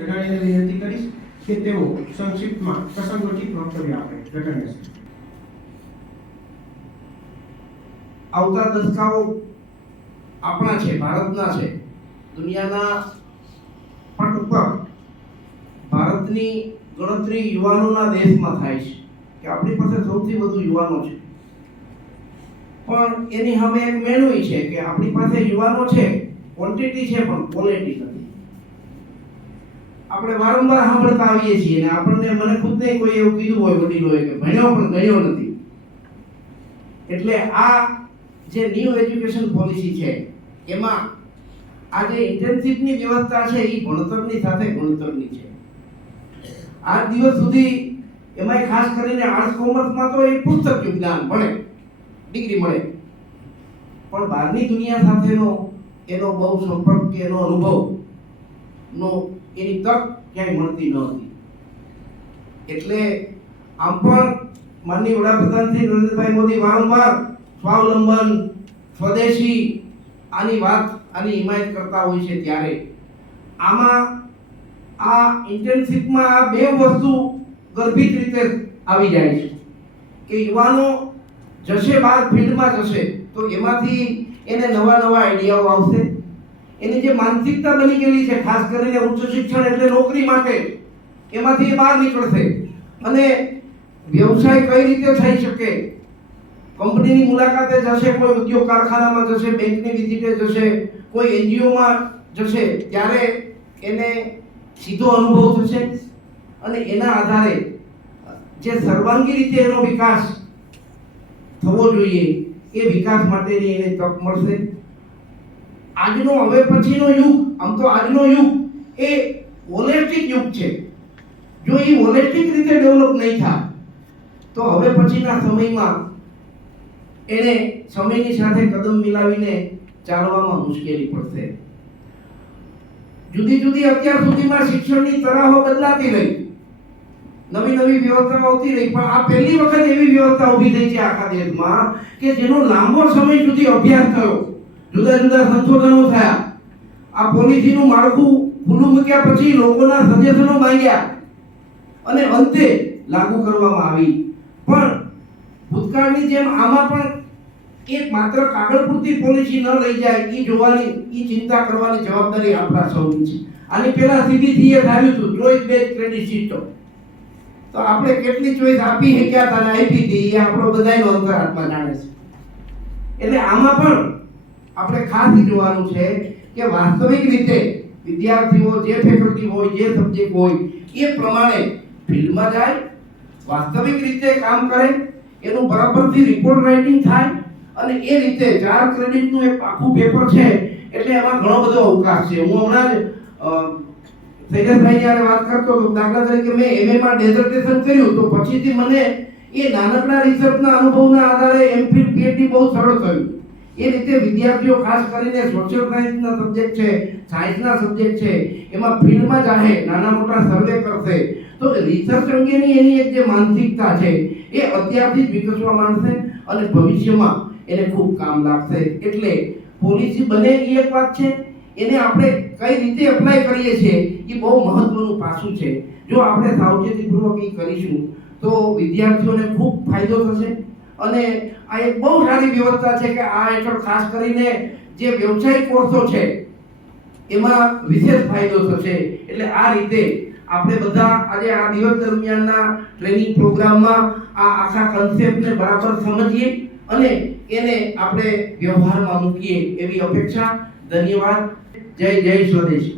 જણાવીને વિનંતી કરીશ કે તેઓ સંક્ષિપ્તમાં પ્રસંગોચિત વક્તવ્ય આપે. જણાવીશ. આવતા દસકાઓ આપણા છે, ભારતના છે. દુનિયાના પટ ઉપર ભારતની ગણતરી યુવાનોના દેશમાં થાય છે કે આપણી પાસે સૌથી વધુ યુવાનો છે. પણ એની સામે એક મેળવી છે કે આપણી પાસે યુવાનો છે, ક્વોન્ટિટી છે પણ ક્વોલિટી નથી. આપણે વારંવાર સાંભળતા આવીએ છીએ અને આપણને મને ખુદને કોઈ એવું કીધું હોય વડીલોએ કે ભણ્યો પણ ગણ્યો નથી. એટલે આ જે ન્યૂ એજ્યુકેશન પોલિસી છે એમાં આ જે ઇન્ટર્નશિપની વ્યવસ્થા છે એ ભણતરની સાથે ગણતરની છે. આજ દિવસ સુધી એમાંય ખાસ કરીને આર્ટ્સ કોમર્સમાં તો એ પુસ્તક જ્ઞાન ભણે, ડિગ્રી મળે, પણ બહારની દુનિયા સાથેનો એનો બહુ સંપર્ક કે એનો અનુભવનો એની તક ક્યાંય મળતી ન હતી. એટલે આમ પણ માનનીય વડાપ્રધાન શ્રી નરેન્દ્રભાઈ મોદી વારંવાર સ્વાવલંબન, સ્વદેશી આની વાત, આની હિમાયત કરતા હોય છે. ત્યારે આમાં આ ઇન્ટર્નશિપમાં આ બે વસ્તુ ગર્ભિત રીતે આવી જાય છે કે યુવાનો જશે બહાર ફિલ્ડમાં જશે તો એમાંથી એને નવા નવા આઈડિયાઓ આવશે. એની જે માનસિકતા બની ગયેલી છે ખાસ કરીને ઉચ્ચ શિક્ષણ એટલે નોકરી માટે, એમાંથી એ બહાર નીકળશે અને વ્યવસાય કઈ રીતે થઈ શકે, કંપનીની મુલાકાતે જશે, કોઈ ઉદ્યોગ કારખાનામાં જશે, બેંકની વિઝિટે જશે, કોઈ એનજીઓમાં જશે, ત્યારે એને સીધો અનુભવ થશે અને એના આધારે જે સર્વાંગી રીતે એનો વિકાસ થવો જોઈએ એ વિકાસ માટેની એને તક મળશે. આજનો હવે પછીનો યુગ, આમ તો આજનો યુગ એ હોલિસ્ટિક યુગ છે. જો એ હોલિસ્ટિક રીતે ડેવલપ નહીં થાય તો હવે પછીના સમયમાં એને સમયની સાથે કદમ મિલાવીને ચાલવામાં મુશ્કેલી પડશે. જુદી જુદી અત્યાર સુધીમાં શિક્ષણની તરાહો બદલાતી રહી, નવી નવી વ્યવસ્થાઓ આવતી રહી, પણ આ પહેલી વખત એવી વ્યવસ્થા ઊભી થઈ છે આખા દેશમાં કે જેનો લાંબો સમય સુધી અભ્યાસ થયો, જુદા જુદા સંશોધનો થયા, આ પોલિસીનું માળખું ખુલ્લું મૂક્યા પછી લોકોના સજેશનો માંગ્યા અને અંતે લાગુ કરવામાં આવી. પણ ભૂતકાળની જેમ આમાં પણ એક માત્ર કાગળ પૂરતી પોલિસી ન લઈ જાય એ જોવાની, એ ચિંતા કરવાની જવાબદારી આપણા સૌની છે. આની પહેલા સીબીસીએ આવ્યું હતું ચોઇસ બેઝ ક્રેડિટ સિસ્ટમ, તો આપણે કેટલી ચોઇસ આપી શક્યા હતા અને આપી હતી એ આપણો બધાયનો અંતરાત્મા જાણે છે. એટલે આમાં પણ આપણે ખાસ જોવાનું છે કે વાસ્તવિક રીતે વિદ્યાર્થીઓ જે ફેકલ્ટી હોય, જે સબ્જેક્ટ હોય એ પ્રમાણે ફિલ્ડમાં જાય, વાસ્તવિક રીતે કામ કરે, એનું બરાબરથી રિપોર્ટ રાઇટિંગ થાય અને એ રીતે 4 ક્રેડિટનું એક આખું પેપર છે એટલે એમાં ઘણો બધો અવકાશ છે. હું હમણાં જ શૈલેષભાઈ જ્યારે વાત કરતો હતો, દાખલા તરીકે મેં એમએ માં ડેઝર્ટેશન કર્યું તો પછીથી મને એ નાનકડા રિસર્ચના અનુભવના આધારે એમફિલ પીએચડી બહુ સરળ થયું. એ રીતે વિદ્યાર્થીઓ ખાસ કરીને સોશિયલ સાયન્સના સબ્જેક્ટ છે, સાયન્સના સબ્જેક્ટ છે, એમાં ફિલ્ડમાં જાહે, નાના મોટા સર્વે કરશે તો રિસર્ચ અંગેની એની એક જે માનસિકતા છે એ અત્યારથી જ વિકસવા માંડશે અને ભવિષ્યમાં એને ખૂબ કામ લાગશે. એટલે પોલિસી બને એ એક વાત છે, એને આપણે કઈ રીતે એપ્લાય કરીએ છીએ એ બહુ મહત્વનું પાસું છે. જો આપણે સાવચેતીપૂર્વક એ કરીશું તો વિદ્યાર્થીઓને ખૂબ ફાયદો થશે અને આ એક બહુ સારી વ્યવસ્થા છે કે આ હેઠળ ખાસ કરીને જે વ્યવસાયિક કોર્સો છે એમાં વિશેષ ફાયદો થશે. એટલે આ રીતે આપણે બધા આજે આ દિવસ દરમિયાનના ટ્રેનિંગ પ્રોગ્રામમાં આ આખા કન્સેપ્ટને બરાબર સમજીએ અને એને આપણે વ્યવહારમાં મૂકીએ એવી અપેક્ષા. ધન્યવાદ. જય જય સ્વદેશ.